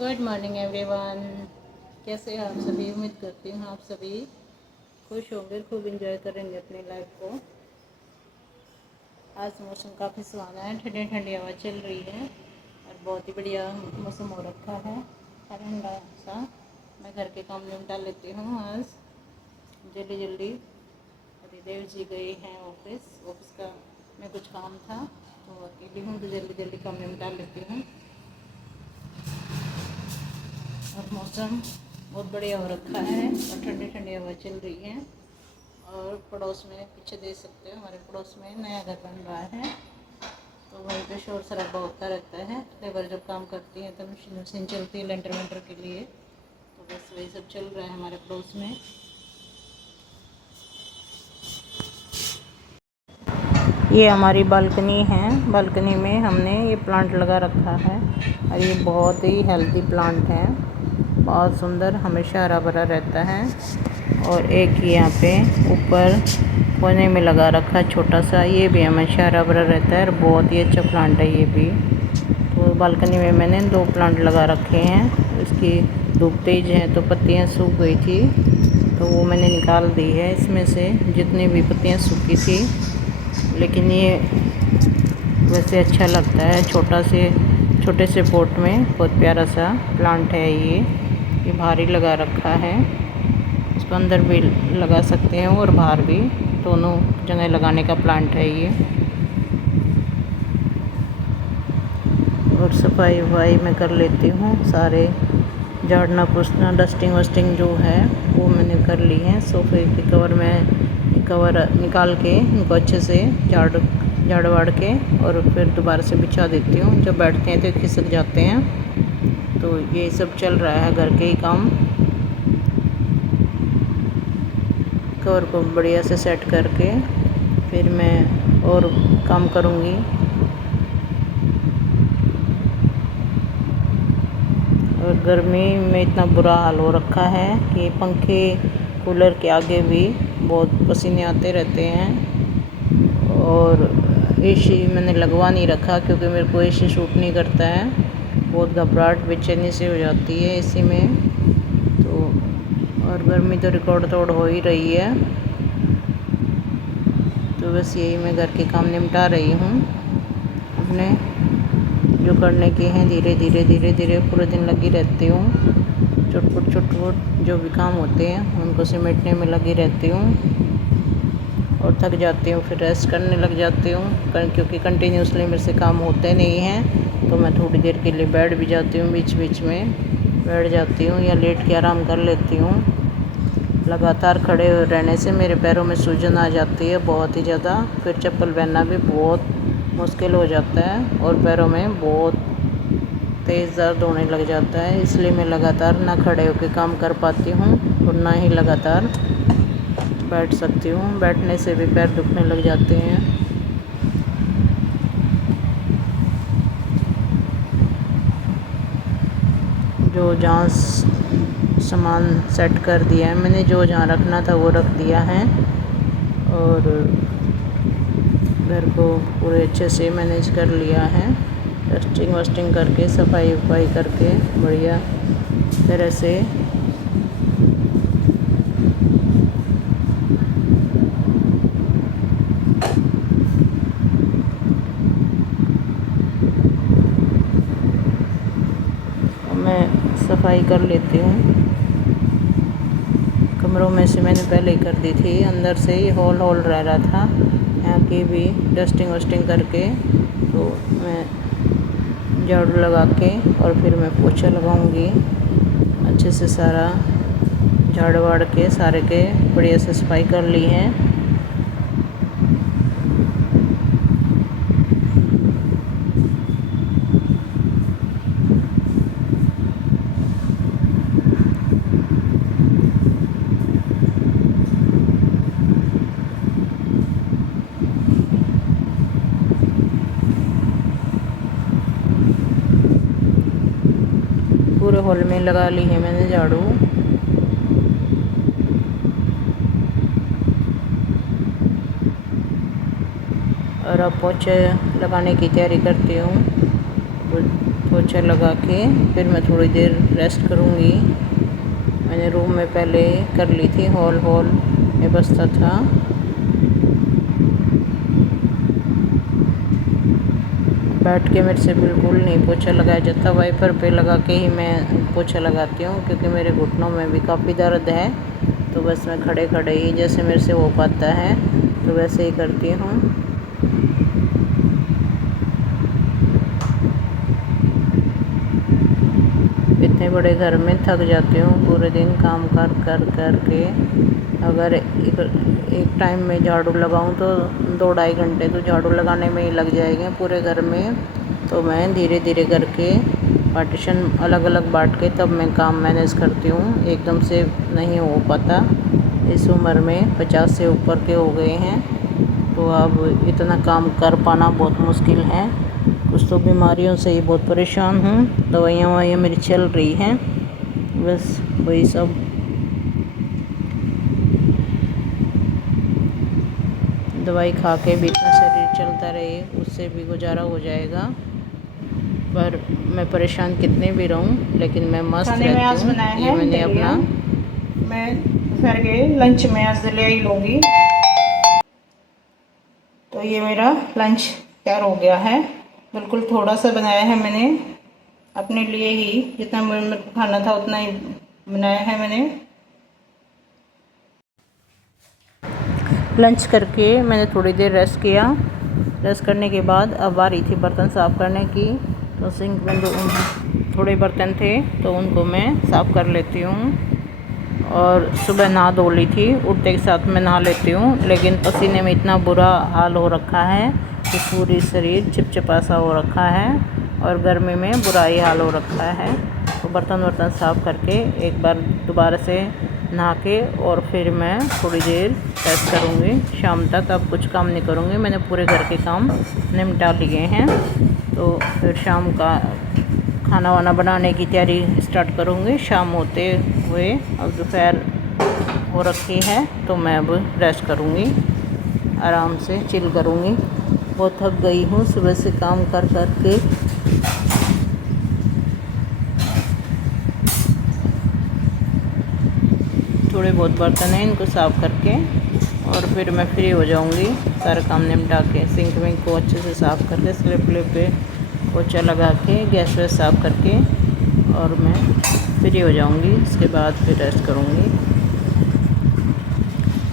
Good morning everyone. कैसे हैं आप सभी? उम्मीद करती हूँ आप सभी खुश होंगे, खूब एंजॉय करेंगे अपनी लाइफ को। आज मौसम काफ़ी सुहाना है, ठंडी ठंडी हवा चल रही है और बहुत ही बढ़िया मौसम हो रखा है ठंडा सा। मैं घर के काम निपटा लेती हूँ आज जल्दी जल्दी। अभी देव जी गए हैं ऑफिस का में कुछ काम था तो अकेली हूँ तो जल्दी जल्दी काम निपटा लेती हूँ। और मौसम बहुत बढ़िया हो रखा है और ठंडी ठंडी हवा चल रही है। और पड़ोस में पीछे देख सकते हो, हमारे पड़ोस में नया घर बन रहा है तो वहीं पे शोर शराबा होता रहता है। लेबर जब काम करती है तो मशीन चलती है लेंटर वेंटर के लिए, तो बस वही सब चल रहा है हमारे पड़ोस में। ये हमारी बालकनी है, बालकनी में हमने ये प्लांट लगा रखा है और ये बहुत ही हेल्दी प्लांट है, बहुत सुंदर, हमेशा हरा भरा रहता है। और एक यहाँ पे ऊपर कोने में लगा रखा है छोटा सा, ये भी हमेशा हरा भरा रहता है और बहुत ही अच्छा प्लांट है ये भी। तो बालकनी में मैंने 2 प्लांट लगा रखे हैं। इसकी धूप तेज है तो पत्तियाँ सूख गई थी तो वो मैंने निकाल दी है इसमें से जितनी भी पत्तियाँ सूखी थी। लेकिन ये वैसे अच्छा लगता है, छोटे से पॉट में बहुत प्यारा सा प्लांट है ये बाहर ही लगा रखा है। इसको अंदर भी लगा सकते हैं और बाहर भी, दोनों जगह लगाने का प्लांट है ये। और सफाई वफाई मैं कर लेती हूँ, सारे झाड़ना पोछना डस्टिंग वस्टिंग जो है वो मैंने कर ली है। सोफे के कवर निकाल के इनको अच्छे से झाड़ वाड़ के और फिर दोबारा से बिछा देती हूँ। जब बैठते हैं तो खिसक जाते हैं। तो ये सब चल रहा है घर के ही काम। कवर को बढ़िया से सेट करके फिर मैं और काम करूँगी। और गर्मी में इतना बुरा हाल हो रखा है कि पंखे कूलर के आगे भी बहुत पसीने आते रहते हैं। और एसी मैंने लगवा नहीं रखा क्योंकि मेरे को एसी सूट नहीं करता है, बहुत घबराहट बेचैनी से हो जाती है एसी में। तो और गर्मी तो रिकॉर्ड तोड़ हो ही रही है। तो बस यही मैं घर के काम निपटा रही हूँ अपने, जो करने के हैं धीरे धीरे पूरे दिन लगी रहती हूँ। चुटपुट जो भी काम होते हैं उनको समेटने में लगी रहती हूँ और थक जाती हूँ, फिर रेस्ट करने लग जाती हूँ क्योंकि कंटिन्यूसली मेरे से काम होते नहीं हैं। तो मैं थोड़ी देर के लिए बैठ भी जाती हूँ, बीच बीच में बैठ जाती हूँ या लेट के आराम कर लेती हूँ। लगातार खड़े रहने से मेरे पैरों में सूजन आ जाती है बहुत ही ज़्यादा, फिर चप्पल पहनना भी बहुत मुश्किल हो जाता है और पैरों में बहुत तेज़ दर्द होने लग जाता है। इसलिए मैं लगातार ना खड़े होकर काम कर पाती हूँ और ना ही लगातार बैठ सकती हूँ। बैठने से भी पैर दुखने लग जाते हैं। जो जहाँ सामान सेट कर दिया है मैंने, जो जहाँ रखना था वो रख दिया है और घर को पूरे अच्छे से मैनेज कर लिया है। डस्टिंग वस्टिंग करके सफाई वफाई करके बढ़िया तरह से मैं सफाई कर लेती हूँ। कमरों में से मैंने पहले ही कर दी थी, अंदर से ही हॉल रह रहा था, यहाँ की भी डस्टिंग वस्टिंग करके तो मैं झाड़ू लगा के और फिर मैं पोछा लगाऊंगी अच्छे से। सारा झाड़ वाड़ के सारे के बढ़िया से सफाई कर ली है। पूरे हॉल में लगा ली है मैंने झाड़ू। और अब पोछे लगाने की तैयारी करती हूँ। पोछा लगा के फिर मैं थोड़ी देर रेस्ट करूँगी। मैंने रूम में पहले कर ली थी, हॉल में बसता था। बैठ के मेरे से बिल्कुल नहीं पोछा लगाया जाता, वाइपर पे लगा के ही मैं पोछा लगाती हूँ, क्योंकि मेरे घुटनों में भी काफ़ी दर्द है। तो बस मैं खड़े खड़े ही जैसे मेरे से हो पाता है तो वैसे ही करती हूँ। इतने बड़े घर में थक जाती हूँ पूरे दिन काम कर के। अगर एक टाइम में झाड़ू लगाऊँ तो 2-2.5 घंटे तो झाड़ू लगाने में ही लग जाएंगे पूरे घर में। तो मैं धीरे धीरे करके पार्टीशन अलग अलग बांट के तब मैं काम मैनेज करती हूँ, एकदम से नहीं हो पाता। इस उम्र में 50 से ऊपर के हो गए हैं, तो अब इतना काम कर पाना बहुत मुश्किल है। कुछ तो बीमारियों से ही बहुत परेशान हूँ, दवाइयाँ मेरी चल रही हैं, बस वही सब। दवाई खा के भी इतना शरीर चलता रहे, उससे भी गुजारा हो जाएगा। पर मैं परेशान कितने भी रहूं, लेकिन मैं मस्त रहती हूँ। ये मैंने अपना मैं दोपहर के लंच में आज दलिया ही लूँगी। तो ये मेरा लंच तैयार हो गया है। बिल्कुल थोड़ा सा बनाया है मैंने, अपने लिए ही, जितना मेरे को खाना था उतना ही बनाया है मैंने। लंच करके मैंने थोड़ी देर रेस्ट किया। रेस्ट करने के बाद अब आ रही थी बर्तन साफ़ करने की। तो सिंक में थोड़े बर्तन थे तो उनको मैं साफ़ कर लेती हूँ। और सुबह नहा धो ली थी, उठते के साथ मैं नहा लेती हूँ, लेकिन पसीने में इतना बुरा हाल हो रखा है कि पूरी शरीर चिपचिपा सा हो रखा है और गर्मी में बुरा ही हाल हो रखा है। तो बर्तन साफ़ करके एक बार दोबारा से नहा के और फिर मैं थोड़ी देर रेस्ट करूँगी शाम तक। अब कुछ काम नहीं करूँगी, मैंने पूरे घर के काम निपटा लिए हैं। तो फिर शाम का खाना वाना बनाने की तैयारी स्टार्ट करूँगी शाम होते हुए। अब दोपहर हो रखी है तो मैं अब रेस्ट करूँगी, आराम से चिल करूँगी। बहुत थक गई हूँ सुबह से काम कर के। थोड़े बहुत बर्तन हैं, इनको साफ़ करके और फिर मैं फ्री हो जाऊँगी सारा काम निपटा के। सिंक विंक को अच्छे से साफ़ करके स्लिप पे पोछा लगा के गैस वैस साफ़ करके और मैं फ्री हो जाऊँगी। उसके बाद फिर रेस्ट करूँगी।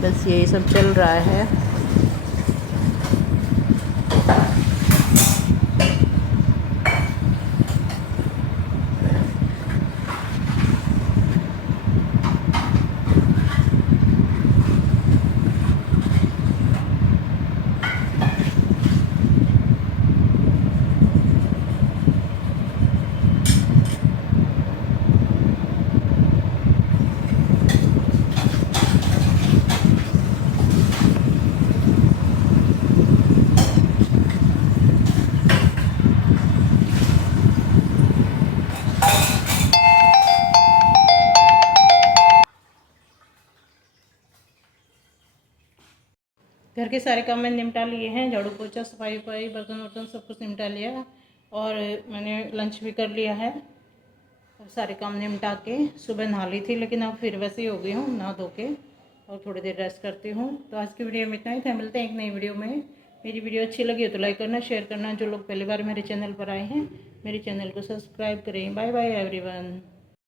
बस यही सब चल रहा है। घर के सारे काम मैंने निपटा लिए हैं, झाड़ू पोछा सफाई वफाई बर्तन वर्तन सब कुछ निपटा लिया और मैंने लंच भी कर लिया है। और सारे काम निपटा के सुबह नहा ली थी, लेकिन अब फिर वैसे ही हो गई हूँ नहा धो के, और थोड़ी देर रेस्ट करती हूँ। तो आज की वीडियो में इतना ही था, मिलते हैं एक नई वीडियो में। मेरी वीडियो अच्छी लगी हो तो लाइक करना, शेयर करना। जो लोग पहली बार मेरे चैनल पर आए हैं मेरे चैनल को सब्सक्राइब करें। Bye bye everyone.